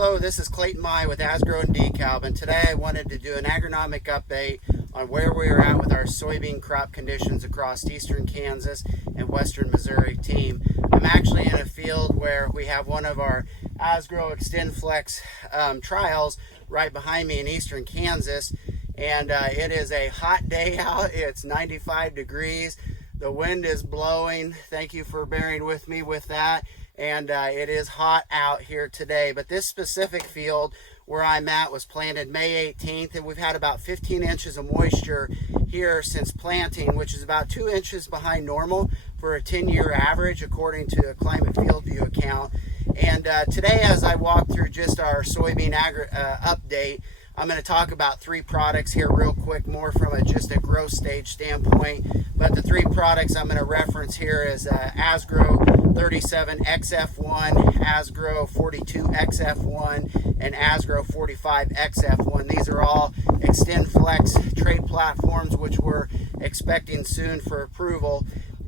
Hello, this is Clayton Mai with Asgrow and DeKalb, and today I wanted to do an agronomic update on where we are at with our soybean crop conditions across eastern Kansas and western Missouri team. I'm actually in a field where we have one of our Asgrow XtendFlex trials right behind me in eastern Kansas, and it is a hot day out. It's 95 degrees. The wind is blowing. Thank you for bearing with me with that. And it is hot out here today. But this specific field where I'm at was planted May 18th, and we've had about 15 inches of moisture here since planting, which is about 2 inches behind normal for a 10-year average according to a Climate Field View account. And today, as I walk through just our soybean update, I'm going to talk about three products here real quick, more from just a growth stage standpoint. But the three products I'm going to reference here is Asgrow 37 XF1, Asgrow 42 XF1, and Asgrow 45 XF1. These are all XtendFlex trait platforms, which we're expecting soon for approval.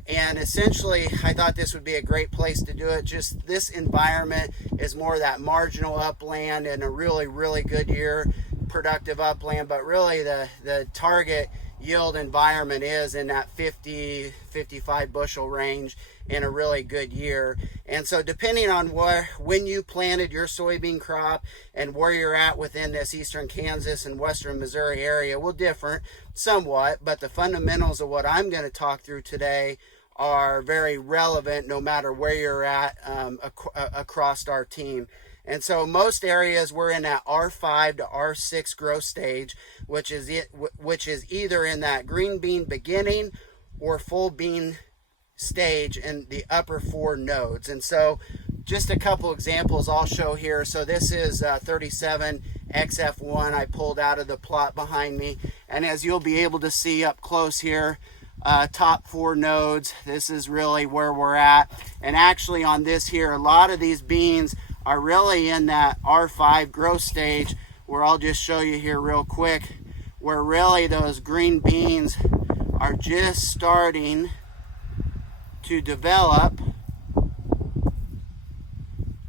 And essentially, I thought this would be a great place to do it. Just this environment is more that marginal upland and a really, really good year, productive upland, but really the target yield environment is in that 50-55 bushel range in a really good year. And so depending on when you planted your soybean crop and where you're at within this eastern Kansas and western Missouri area will differ somewhat, but the fundamentals of what I'm going to talk through today are very relevant no matter where you're at across our team. And so most areas we're in that R5 to R6 growth stage, which is either in that green bean beginning or full bean stage in the upper four nodes. And so just a couple examples I'll show here. So this is 37 XF1 I pulled out of the plot behind me. And as you'll be able to see up close here, top four nodes, this is really where we're at. And actually on this here, a lot of these beans are really in that R5 growth stage, where I'll just show you here real quick, where really those green beans are just starting to develop.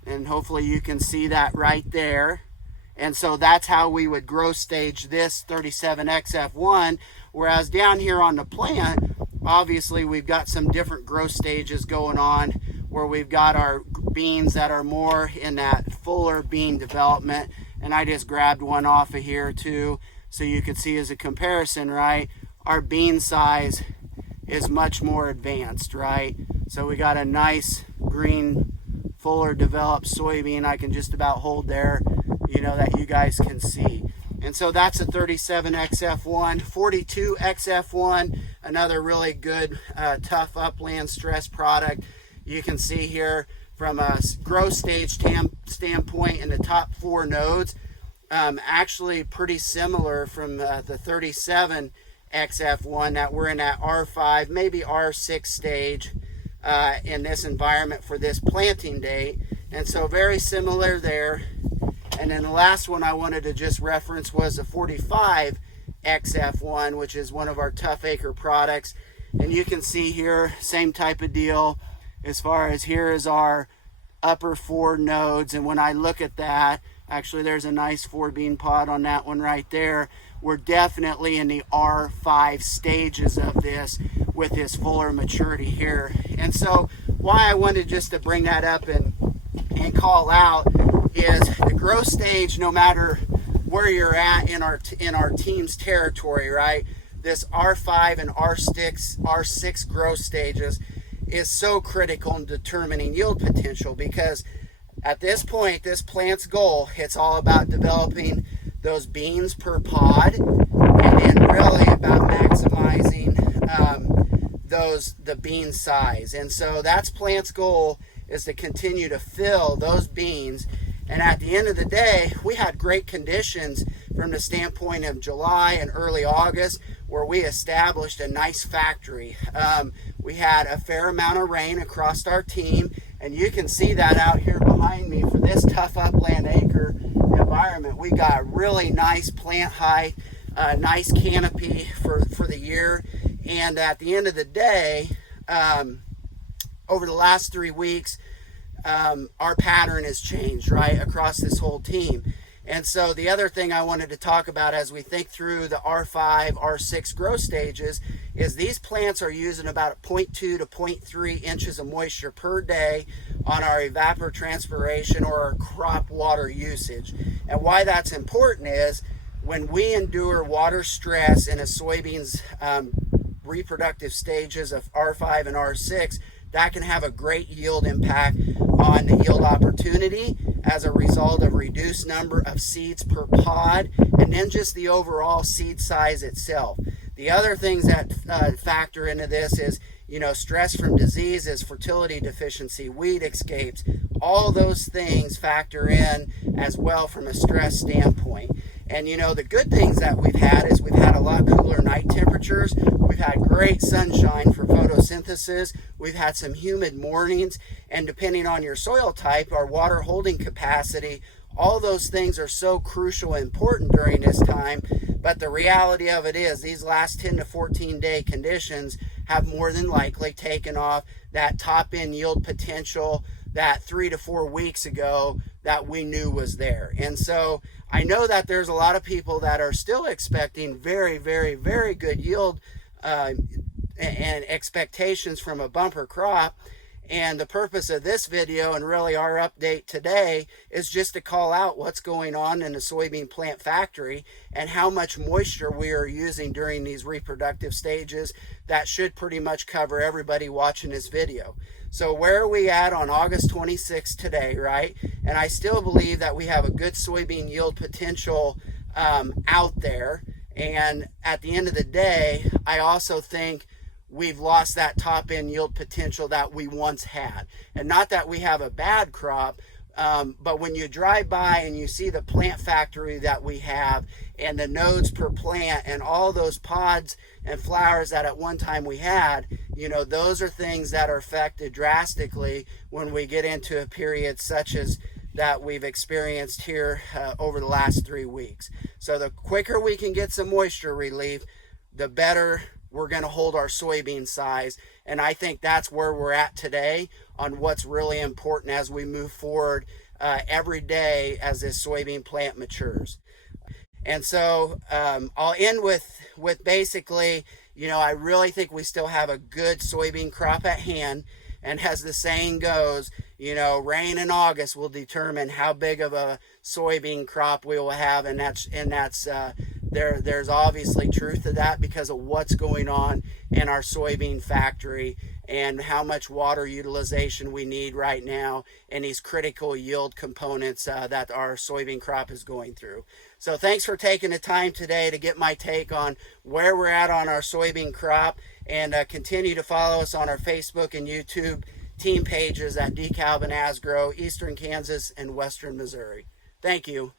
And hopefully you can see that right there. And so that's how we would growth stage this 37 XF1, whereas down here on the plant, obviously we've got some different growth stages going on, where we've got our beans that are more in that fuller bean development. And I just grabbed one off of here too, so you can see as a comparison, right? Our bean size is much more advanced, right? So we got a nice green, fuller developed soybean I can just about hold there, that you guys can see. And so that's a 37 XF1, 42 XF1, another really good, tough upland stress product. You can see here from a growth stage standpoint in the top four nodes, actually pretty similar from the 37 XF1 that we're in that R5, maybe R6 stage in this environment for this planting date. And so very similar there. And then the last one I wanted to just reference was the 45 XF1, which is one of our tough acre products. And you can see here, same type of deal. As far as here is our upper four nodes, and when I look at that, actually there's a nice 4 bean pod on that one right there. We're definitely in the R5 stages of this with this fuller maturity here. And so why I wanted just to bring that up and call out is the growth stage, no matter where you're at in our team's territory, right? This R5 and R6 growth stages is so critical in determining yield potential, because at this point, this plant's goal, it's all about developing those beans per pod, and then really about maximizing the bean size. And so that's plant's goal, is to continue to fill those beans. And at the end of the day, we had great conditions from the standpoint of July and early August, where we established a nice factory. We had a fair amount of rain across our team, and you can see that out here behind me for this tough upland acre environment. We got really nice plant height, nice canopy for the year. And at the end of the day, over the last 3 weeks, our pattern has changed, right, across this whole team. And so the other thing I wanted to talk about as we think through the R5, R6 growth stages is these plants are using about 0.2 to 0.3 inches of moisture per day on our evapotranspiration or our crop water usage. And why that's important is when we endure water stress in a soybean's reproductive stages of R5 and R6, that can have a great yield impact on the yield opportunity as a result of reduced number of seeds per pod, and then just the overall seed size itself. The other things that factor into this is, stress from diseases, fertility deficiency, weed escapes. All those things factor in as well from a stress standpoint. And the good things that we've had is we've had a lot cooler night temperatures. We've had great sunshine for photosynthesis. We've had some humid mornings. And depending on your soil type, our water holding capacity, all those things are so crucial and important during this time. But the reality of it is these last 10 to 14 day conditions have more than likely taken off that top end yield potential that 3 to 4 weeks ago that we knew was there. And so I know that there's a lot of people that are still expecting very, very, very good yield and expectations from a bumper crop. And the purpose of this video and really our update today is just to call out what's going on in the soybean plant factory and how much moisture we are using during these reproductive stages. That should pretty much cover everybody watching this video. So where are we at on August 26th today, right? And I still believe that we have a good soybean yield potential out there. And at the end of the day, I also think we've lost that top end yield potential that we once had. And not that we have a bad crop, but when you drive by and you see the plant factory that we have and the nodes per plant and all those pods and flowers that at one time we had, those are things that are affected drastically when we get into a period such as that we've experienced here over the last 3 weeks. So the quicker we can get some moisture relief, the better we're going to hold our soybean size. And I think that's where we're at today on what's really important as we move forward every day as this soybean plant matures. And so I'll end with basically, I really think we still have a good soybean crop at hand. And as the saying goes, rain in August will determine how big of a soybean crop we will have. And there's obviously truth to that because of what's going on in our soybean factory and how much water utilization we need right now and these critical yield components that our soybean crop is going through. So thanks for taking the time today to get my take on where we're at on our soybean crop, and continue to follow us on our Facebook and YouTube team pages at DeKalb and Asgrow, Eastern Kansas and Western Missouri. Thank you.